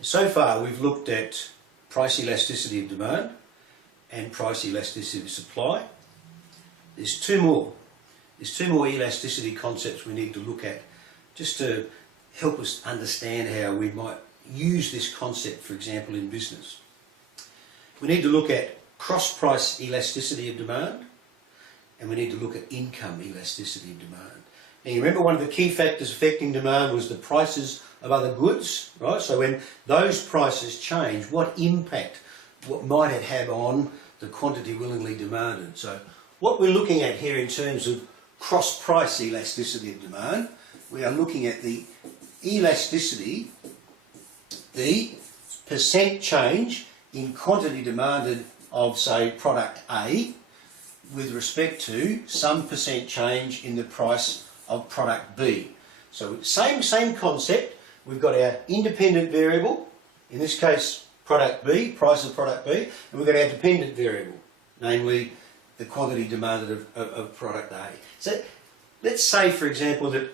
So far we've looked at price elasticity of demand and price elasticity of supply. There's two more elasticity concepts we need to look at just to help us understand how we might use this concept, for example, in business. We need to look at cross-price elasticity of demand, and we need to look at income elasticity of demand. Now you remember one of the key factors affecting demand was the prices of other goods, right? So when those prices change, what impact might it have on the quantity willingly demanded? So what we're looking at here in terms of cross-price elasticity of demand, we are looking at the elasticity, the percent change in quantity demanded of, say, product A with respect to some percent change in the price of product B. So same concept. We've got our independent variable, in this case product B, price of product B, and we've got our dependent variable, namely the quantity demanded of product A. So let's say, for example, that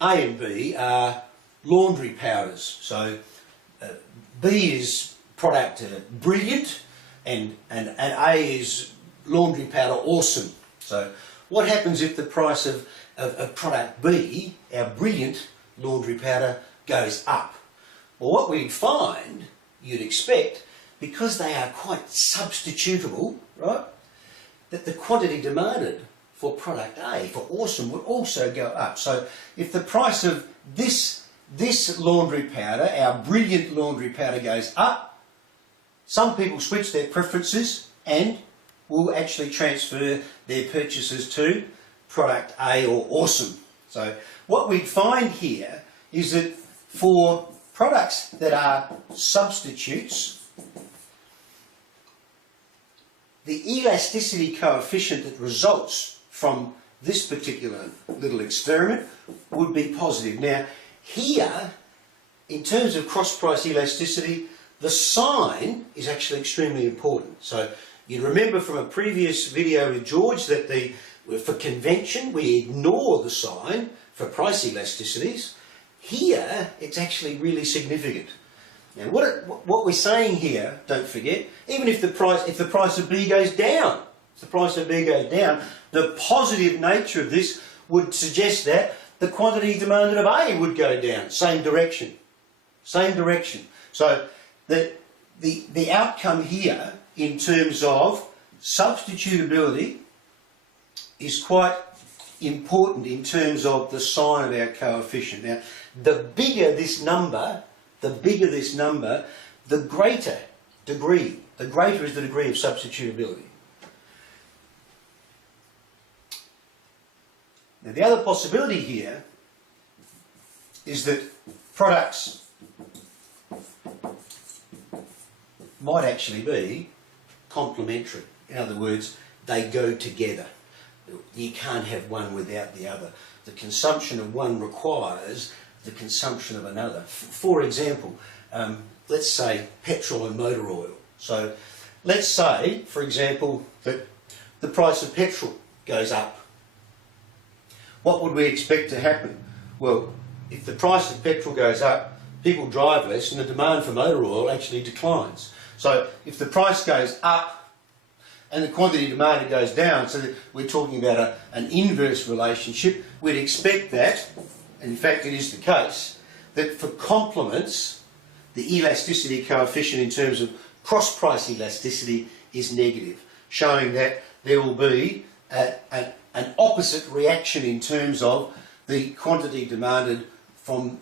A and B are laundry powders. So B is product brilliant and A is laundry powder awesome. So what happens if the price of product B, our brilliant laundry powder, goes up? Well, what we'd find, you'd expect, because they are quite substitutable, right, that the quantity demanded for product A, for awesome, would also go up. So if the price of this laundry powder, our brilliant laundry powder, goes up, some people switch their preferences and will actually transfer their purchases to product A or awesome. So what we'd find here is that for products that are substitutes, the elasticity coefficient that results from this particular little experiment would be positive. Now here, in terms of cross-price elasticity, the sign is actually extremely important. So you remember from a previous video with George that for convention we ignore the sign for price elasticities. Here it's actually really significant. Now what we're saying here, don't forget, even if the price of B goes down, the positive nature of this would suggest that the quantity demanded of A would go down, same direction. So the outcome here in terms of substitutability is quite important in terms of the sign of our coefficient. Now, the bigger this number, the greater is the degree of substitutability. Now, the other possibility here is that products might actually be complementary. In other words, they go together. You can't have one without the other. The consumption of one requires the consumption of another. For example, let's say petrol and motor oil. So let's say, for example, that the price of petrol goes up. What would we expect to happen? Well, if the price of petrol goes up, people drive less and the demand for motor oil actually declines. So if the price goes up and the quantity demanded goes down, so that we're talking about an inverse relationship, we'd expect that, and in fact it is the case, that for complements, the elasticity coefficient in terms of cross-price elasticity is negative, showing that there will be an opposite reaction in terms of the quantity demanded from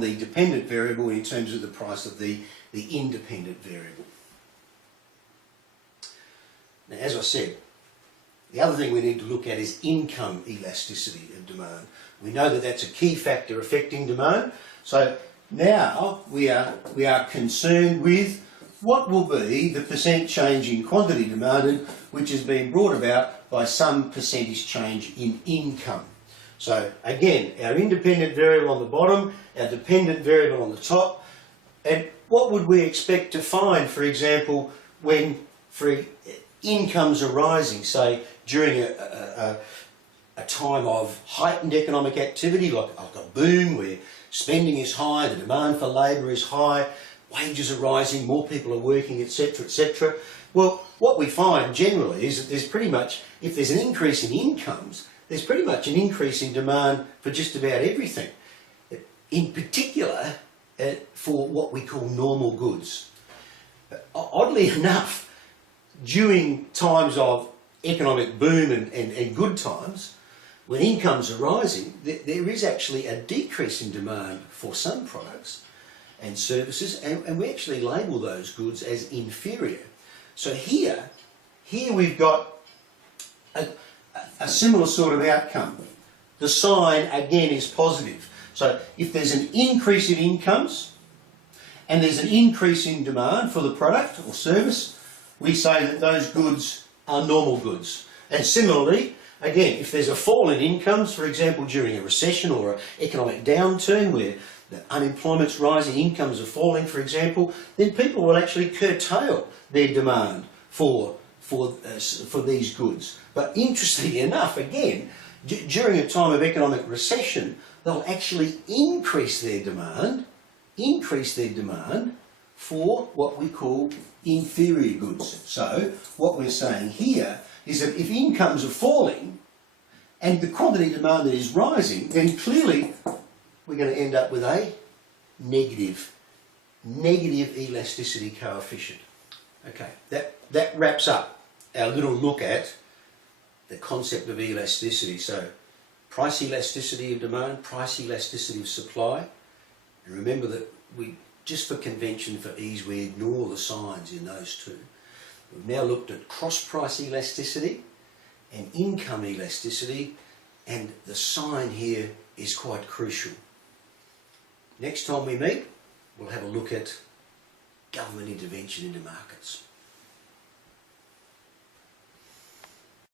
the dependent variable in terms of the price of the independent variable. Now, as I said, the other thing we need to look at is income elasticity of demand. We know that that's a key factor affecting demand. So now we are concerned with what will be the percent change in quantity demanded, which has been brought about by some percentage change in income. So again, our independent variable on the bottom, our dependent variable on the top, and what would we expect to find, for example, when incomes are rising, say during a time of heightened economic activity, like a boom where spending is high, the demand for labour is high, wages are rising, more people are working, etc., etc. Well, what we find generally is that there's pretty much, if there's an increase in incomes, there's pretty much an increase in demand for just about everything. In particular, for what we call normal goods. Oddly enough, during times of economic boom and good times, when incomes are rising, there is actually a decrease in demand for some products and services, and we actually label those goods as inferior. So here we've got a similar sort of outcome. The sign again is positive. So if there's an increase in incomes and there's an increase in demand for the product or service, we say that those goods are normal goods. And similarly, again, if there's a fall in incomes, for example, during a recession or an economic downturn where the unemployment's rising, incomes are falling, for example, then people will actually curtail their demand for these goods. But interestingly enough, again, during a time of economic recession, they'll actually increase their demand for what we call inferior goods. So what we're saying here is that if incomes are falling and the quantity demanded is rising, then clearly we're going to end up with a negative elasticity coefficient. Okay, that wraps up our little look at the concept of elasticity. So price elasticity of demand, price elasticity of supply. And remember that we, just for convention, for ease, we ignore the signs in those two. We've now looked at cross-price elasticity and income elasticity, and the sign here is quite crucial. Next time we meet, we'll have a look at government intervention into markets.